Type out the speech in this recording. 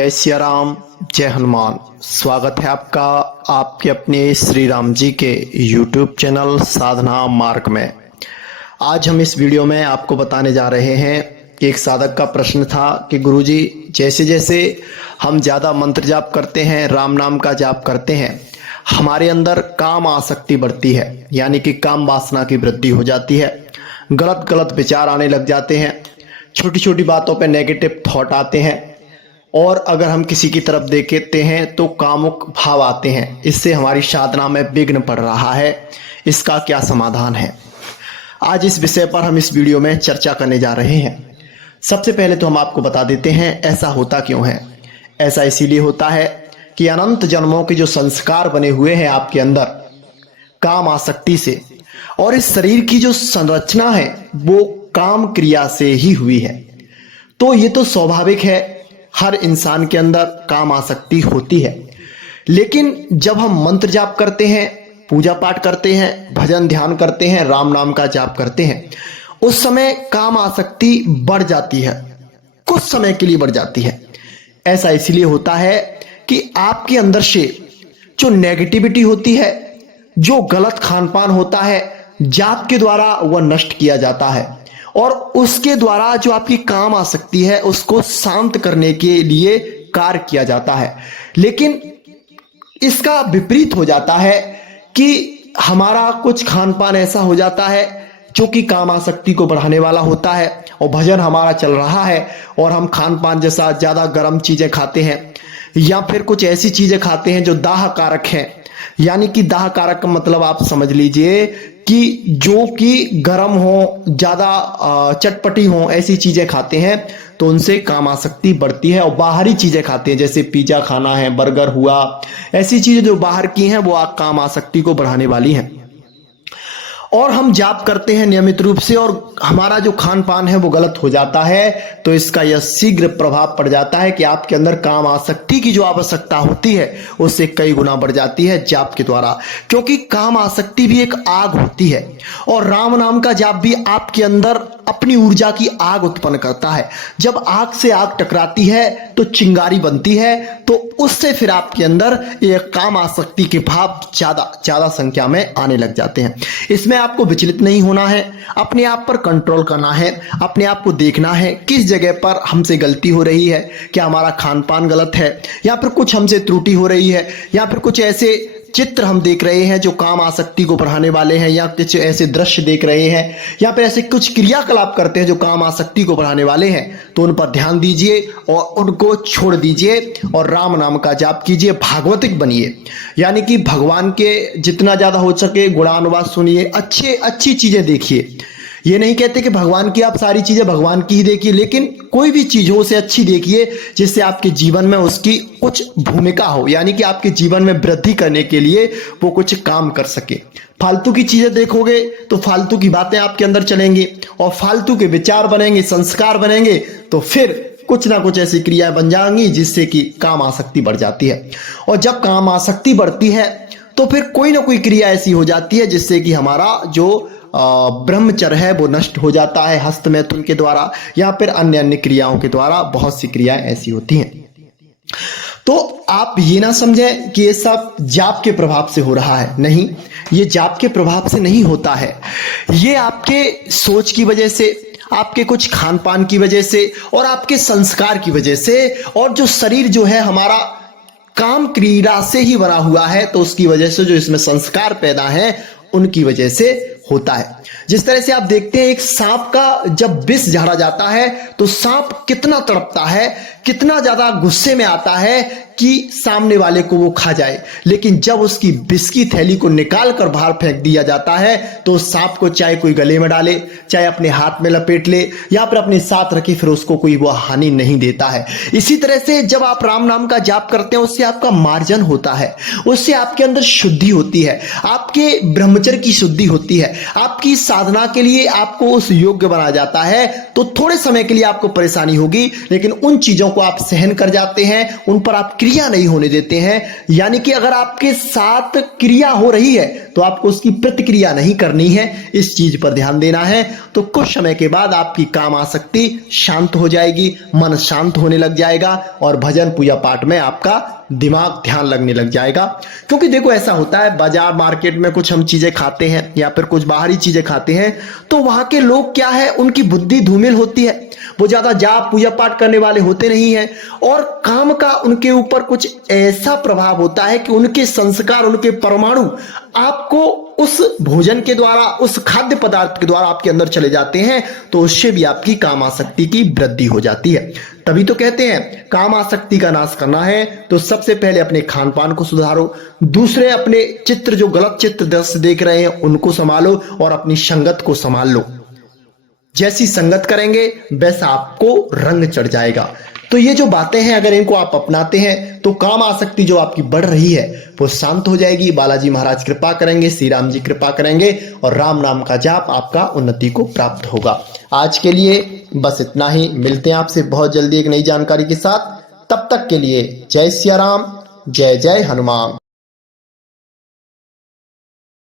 जय सिया राम, जय हनुमान। स्वागत है आपका आपके अपने श्री राम जी के YouTube चैनल साधना मार्ग में। आज हम इस वीडियो में आपको बताने जा रहे हैं कि एक साधक का प्रश्न था कि गुरुजी, जैसे जैसे हम ज़्यादा मंत्र जाप करते हैं, राम नाम का जाप करते हैं, हमारे अंदर काम आसक्ति बढ़ती है, यानी कि काम वासना की वृद्धि हो जाती है। गलत गलत विचार आने लग जाते हैं, छोटी छोटी बातों पे नेगेटिव थॉट आते हैं, और अगर हम किसी की तरफ देखते हैं तो कामुक भाव आते हैं। इससे हमारी साधना में विघ्न पड़ रहा है। इसका क्या समाधान है, आज इस विषय पर हम इस वीडियो में चर्चा करने जा रहे हैं। सबसे पहले तो हम आपको बता देते हैं ऐसा होता क्यों है। ऐसा इसीलिए होता है कि अनंत जन्मों के जो संस्कार बने हुए हैं आपके अंदर काम आसक्ति से, और इस शरीर की जो संरचना है वो काम क्रिया से ही हुई है। तो ये तो स्वाभाविक है, हर इंसान के अंदर काम आसक्ति होती है। लेकिन जब हम मंत्र जाप करते हैं, पूजा पाठ करते हैं, भजन ध्यान करते हैं, राम नाम का जाप करते हैं, उस समय काम आसक्ति बढ़ जाती है, कुछ समय के लिए बढ़ जाती है। ऐसा इसलिए होता है कि आपके अंदर से जो नेगेटिविटी होती है, जो गलत खान पान होता है, जाप के द्वारा वह नष्ट किया जाता है, और उसके द्वारा जो आपकी काम आसक्ति है उसको शांत करने के लिए कार्य किया जाता है। लेकिन इसका विपरीत हो जाता है कि हमारा कुछ खान पान ऐसा हो जाता है जो कि काम आसक्ति को बढ़ाने वाला होता है, और भजन हमारा चल रहा है और हम खान पान जैसा ज्यादा गर्म चीजें खाते हैं, या फिर कुछ ऐसी चीजें खाते हैं जो दाह कारक है। यानी कि दाह कारक का मतलब आप समझ लीजिए कि जो कि गर्म हो, ज्यादा चटपटी हो, ऐसी चीजें खाते हैं तो उनसे काम आसक्ति बढ़ती है। और बाहरी चीजें खाते हैं, जैसे पिज्जा खाना है, बर्गर हुआ, ऐसी चीजें जो बाहर की हैं वो काम आसक्ति को बढ़ाने वाली हैं। और हम जाप करते हैं नियमित रूप से और हमारा जो खान पान है वो गलत हो जाता है, तो इसका यह शीघ्र प्रभाव पड़ जाता है कि आपके अंदर काम आसक्ति की जो आवश्यकता होती है उससे कई गुना बढ़ जाती है जाप के द्वारा। क्योंकि काम आसक्ति भी एक आग होती है, और राम नाम का जाप भी आपके अंदर अपनी ऊर्जा की आग उत्पन्न करता है। जब आग से आग टकराती है तो चिंगारी बनती है, तो उससे फिर आपके अंदर ये काम आसक्ति के भाव ज्यादा संख्या में आने लग जाते हैं। इसमें आपको विचलित नहीं होना है, अपने आप पर कंट्रोल करना है, अपने आप को देखना है किस जगह पर हमसे गलती हो रही है। क्या हमारा खान पान गलत है, या फिर कुछ हमसे त्रुटि हो रही है, या फिर कुछ ऐसे चित्र हम देख रहे हैं जो काम आसक्ति को बढ़ाने वाले हैं, या कुछ ऐसे दृश्य देख रहे हैं, या फिर ऐसे कुछ क्रियाकलाप करते हैं जो काम आसक्ति को बढ़ाने वाले हैं, तो उन पर ध्यान दीजिए और उनको छोड़ दीजिए और राम नाम का जाप कीजिए, भागवतिक बनिए। यानी कि भगवान के जितना ज्यादा हो सके गुणानुवाद सुनिए, अच्छी चीजें देखिए। ये नहीं कहते कि भगवान की आप सारी चीजें भगवान की ही देखिए, लेकिन कोई भी चीज हो उसे अच्छी देखिए जिससे आपके जीवन में उसकी कुछ भूमिका हो, यानी कि आपके जीवन में वृद्धि करने के लिए वो कुछ काम कर सके। फालतू की चीजें देखोगे तो फालतू की बातें आपके अंदर चलेंगी, और फालतू के विचार बनेंगे, संस्कार बनेंगे, तो फिर कुछ ना कुछ ऐसी क्रियाएं बन जाएंगी जिससे कि काम आसक्ति बढ़ जाती है। और जब काम आसक्ति बढ़ती है तो फिर कोई ना कोई क्रिया ऐसी हो जाती है जिससे कि हमारा जो ब्रह्मचर्य है वो नष्ट हो जाता है, हस्त मैथुन के द्वारा या फिर अन्य क्रियाओं के द्वारा। बहुत सी क्रियाएं ऐसी होती हैं। तो आप ये ना समझें कि ये सब जाप के प्रभाव से हो रहा है, नहीं, ये जाप के प्रभाव से नहीं होता है। ये आपके सोच की वजह से, आपके कुछ खान पान की वजह से, और आपके संस्कार की वजह से, और जो शरीर जो है हमारा काम क्रिया से ही बना हुआ है, तो उसकी वजह से जो इसमें संस्कार पैदा है उनकी वजह से होता है। जिस तरह से आप देखते हैं एक सांप का जब विष झाड़ा जाता है तो सांप कितना तड़पता है, कितना ज्यादा गुस्से में आता है कि सामने वाले को वो खा जाए, लेकिन जब उसकी विष की थैली को निकाल कर बाहर फेंक दिया जाता है तो सांप को चाहे कोई गले में डाले, चाहे अपने हाथ में लपेट ले, या फिर अपने साथ रखे, फिर उसको कोई वो हानि नहीं देता है। इसी तरह से जब आप राम नाम का जाप करते हैं उससे आपका मार्जन होता है, उससे आपके अंदर शुद्धि होती है, आपके ब्रह्मचर्य की शुद्धि होती है, आपकी साधना के लिए आपको उस योग्य बनाया जाता है। तो थोड़े समय के लिए आपको परेशानी होगी, लेकिन उन चीजों को आप सहन कर जाते हैं, उन पर आप क्रिया नहीं होने देते हैं। यानी कि अगर आपके साथ क्रिया हो रही है तो आपको उसकी प्रतिक्रिया नहीं करनी है, इस चीज पर ध्यान देना है। तो कुछ समय के बाद आपकी काम आसक्ति शांत हो जाएगी, मन शांत होने लग जाएगा और भजन पूजा पाठ में आपका दिमाग ध्यान लगने लग जाएगा। क्योंकि देखो ऐसा होता है, बाजार मार्केट में कुछ हम चीजें खाते हैं या फिर कुछ बाहरी चीजें खाते हैं तो वहां के लोग क्या है, उनकी बुद्धि धूमिल होती है, वो ज्यादा जाप पूजा पाठ करने वाले होते नहीं हैं और काम का उनके ऊपर कुछ ऐसा प्रभाव होता है कि उनके संस्कार, उनके परमाणु आपको उस भोजन के द्वारा, उस खाद्य पदार्थ के द्वारा आपके अंदर चले जाते हैं, तो उससे भी आपकी काम आसक्ति की वृद्धि हो जाती है। तभी तो कहते हैं काम आसक्ति का नाश करना है तो सबसे पहले अपने खान पान को सुधारो, दूसरे अपने चित्र, जो गलत चित्र दृश्य देख रहे हैं उनको संभालो और अपनी संगत को संभाल लो। जैसी संगत करेंगे वैसा आपको रंग चढ़ जाएगा। तो ये जो बातें हैं अगर इनको आप अपनाते हैं तो काम आसक्ति जो आपकी बढ़ रही है वो शांत हो जाएगी। बालाजी महाराज कृपा करेंगे, श्री राम जी कृपा करेंगे और राम नाम का जाप आपका उन्नति को प्राप्त होगा। आज के लिए बस इतना ही, मिलते हैं आपसे बहुत जल्दी एक नई जानकारी के साथ। तब तक के लिए जय सिया राम, जय जय हनुमान।